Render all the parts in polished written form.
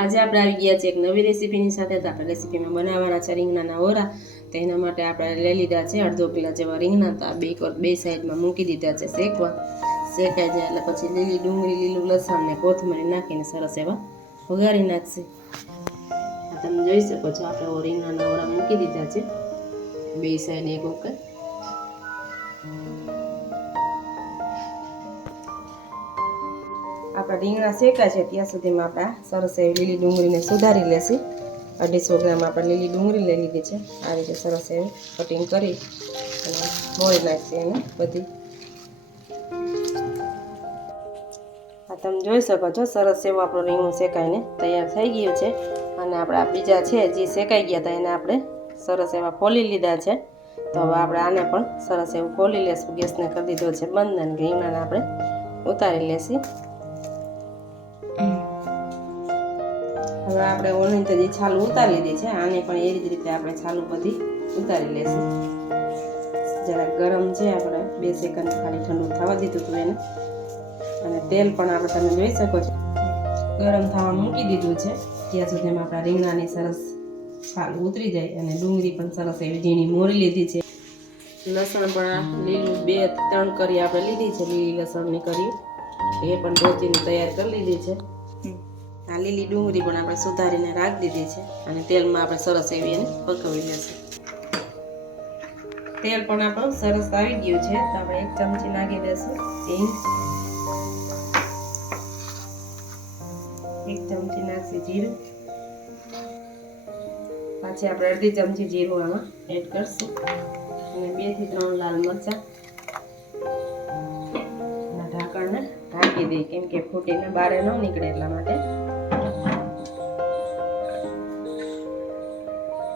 આજે આપણે આવી ગયા છે એક નવી રેસીપીની સાથે. તો આપણે રેસીપીમાં બનાવવાના છે રીંગણાના ઓરા. તો એના માટે આપણે લઈ લીધા છે અડધો કિલો જેવા રીંગણા. તો આ બે સાઈડમાં મૂકી દીધા છે શેકવા. શેકાઈ જાય એટલે પછી લીલી ડુંગળી, લીલું લસણ ને કોથમરી નાખીને સરસ એવા વઘારી નાખશે. આ તમે જોઈ શકો છો આપણે રીંગણાના ઓરા મૂકી દીધા છે બે સાઈડ એક વખત. આપણા રીંગણા શેકા છે ત્યાં સુધીમાં આપણે સરસ એવી લીલી ડુંગળીને સુધારી લેશું. 250 ગ્રામ આપણે લીલી ડુંગળી લઈ લીધી છે. આ રીતે સરસ એવી કટિંગ કરી અને મોળી નાખીએ એને બધી. આ તમે જોઈ શકો છો સરસ એવું આપણું રીંગણું શેકાઈને તૈયાર થઈ ગયું છે. અને આપણા બીજા છે જે શેકાઈ ગયા હતા એને આપણે સરસ એવા ફોલી લીધા છે. તો હવે આપણે આને પણ સરસ એવું ફોલી લેશું. ગેસને કરી દીધો છે બંધ અને રીંગણાને આપણે ઉતારી લેશું. હવે આપણે ઓળણી તો જે છાલ ઉતારી લીધી છે આને પણ એ જ રીતે આપણે છાલ બધી ઉતારી લેશું. જરાક ગરમ છે આપણે 2 સેકન્ડ ખાલી ઠંડુ થવા દીધું હતું એને. અને તેલ પણ આપણે તમે જોઈ શકો છો ગરમ થવા મૂકી દીધું છે. ત્યાં સુધીમાં આપણા રીંગણાની સરસ છાલ ઉતરી જાય અને ડુંગળી પણ સરસ એવી ઝીણી મોરી લીધી છે. લસણ પણ લીલું 2-3 કરી આપણે લીધી છે. લીલી લસણની કરી એ પણ ઢોચીને તૈયાર કરી લીધી છે. આ લીલી ડુંગળી પણ આપણે સુધારીને રાખી દીધી છે અને તેલમાં આપણે સરસ એવી એને પકવી લેશું. તેલ પણ આપણું સરસ આવી ગયું છે. તો આપણે 1 ચમચી નાખી દઈશું હિંગ, 1 ચમચી નાખીશું જીરું, પાછી આપણે અડધી ચમચી જીરું આમાં એડ કરશું અને 2 થી 3 લાલ મરચાં. ઢાંકણને ઢાંકી દઈએ કેમ કે ફૂટીને બહાર ન નીકળે એટલા માટે.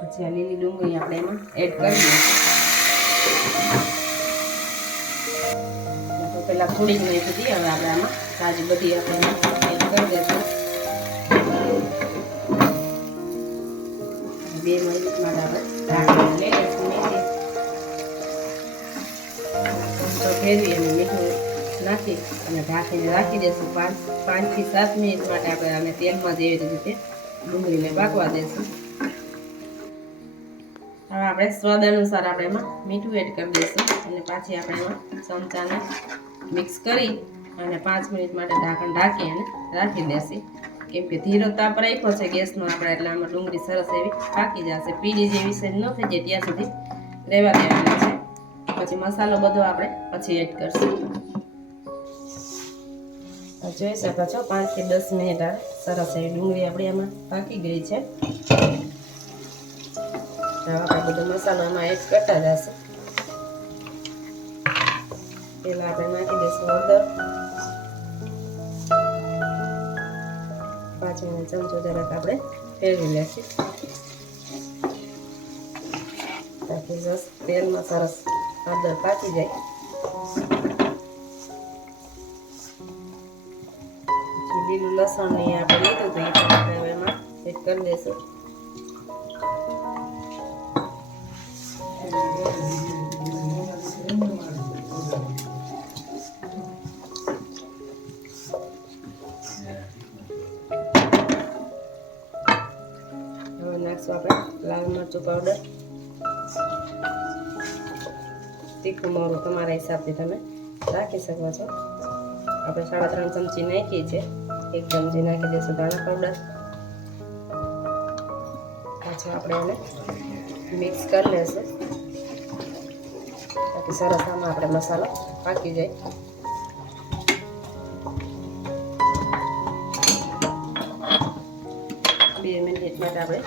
પછી આ લીલી ડુંગળી આપણે એમાં એડ કરી દઈશું. તો પહેલાં થોડીક નહીં હતી, હવે આપણે આમાં કાજુ બધી આપણે એડ કરી દઈશું. 2 મિનિટ માટે આપણે ઢાંકીને લઈ લઈશું. મેથી તો ફેરવી અને મીઠું નાખી અને ઢાંકીને રાખી દઈશું. 5 થી 7 મિનિટ માટે આપણે આને તેલમાં જેવી રીતે ડુંગળીને પાકવા દઈશું. હવે આપણે સ્વાદ અનુસાર આપણે એમાં મીઠું એડ કરી દઈશું અને પાછી આપણે એમાં ચમચાને મિક્સ કરી અને 5 મિનિટ માટે ઢાંકણ ઢાંકી અને રાખી દઈશું. કેમ કે ધીરો તાપ રાખ્યો છે ગેસનો આપણે એટલે આમાં ડુંગળી સરસ એવી પાકી જશે. પીળી જેવી સેજ ન થઈ જાય ત્યાં સુધી રહેવા દેવાના છે. પછી મસાલો બધો આપણે પછી એડ કરશું. જોઈ શકો છો 5 થી 10 મિનિટ આવે સરસ એવી ડુંગળી આપણી એમાં પાકી ગઈ છે. આપણે બધો મસાલો એમાં એડ કરતા જશું. પેલા આપણે નાખી દઈશું હળદર, પાછળ ચમચો જરાક આપણે ફેરવી લેશું તાકી તેલમાં સરસ હળદર પાકી જાય. લીલું લસણ ની આપણે લીધું તો એ પણ આપણે હવે એમાં એડ કરી દઈશું. હવે નાખશું આપણે લાલ મરચું પાવડર. તીખું મોરું તમારા હિસાબથી તમે રાખી શકો છો. આપણે 3.5 ચમચી નાખી છે. 1 ચમચી નાખી દઈશું ધાણા પાવડર. પાછું આપણે એને મિક્સ કરી લઈશું તાકી સરસ આમાં આપણે મસાલો પાકી જાય. બે મિનિટ માટે આપણે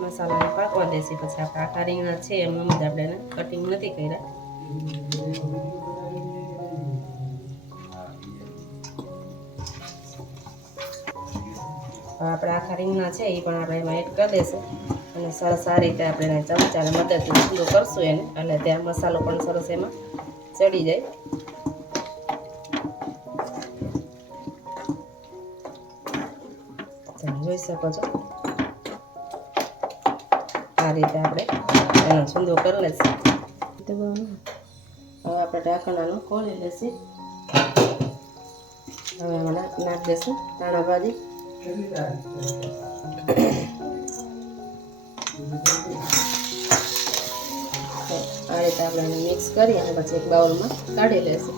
મસાલાને પાકવા દઈશું. પછી આપણે આખા રીંગણા છે એમાં જ આપણે એને કટિંગ નથી કર્યા. આપણે આખા રીંગણા છે એ પણ આપણે એમાં એડ કરી દઈશું અને સરસ આ રીતે આપણે એને ચમચાને મદદથી ઠંડો કરશું એને એટલે ત્યાં મસાલો પણ સરસ એમાં ચડી જાય. તમે જોઈ શકો છો આ રીતે આપણે એનો છૂંદો કરી લઈશું. હવે આપણે ઢાંકણાનું ખોલી લઈશું. હવે એમાં નાખી દઈશું ધાણા ભાજી. આ રીતે આપણે એને મિક્સ કરી અને પછી એક બાઉલમાં કાઢી લેશું.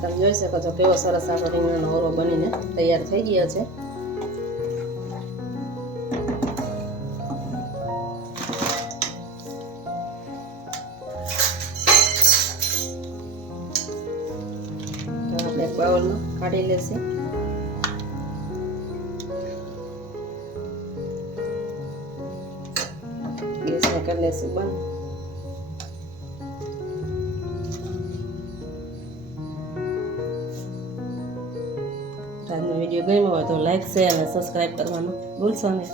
તમે જોઈ શકો છો કેવો સરસ આપણો રીંગણાનો ઓરો બનીને તૈયાર થઈ ગયો છે. આપણે એક બાઉલમાં કાઢી લેશું. ગેસને કરી લેશું બંધ. આજનો વિડીયો ગમ્યો હોય તો લાઈક શેર અને સબસ્ક્રાઈબ કરવાનું ભૂલશો નહીં.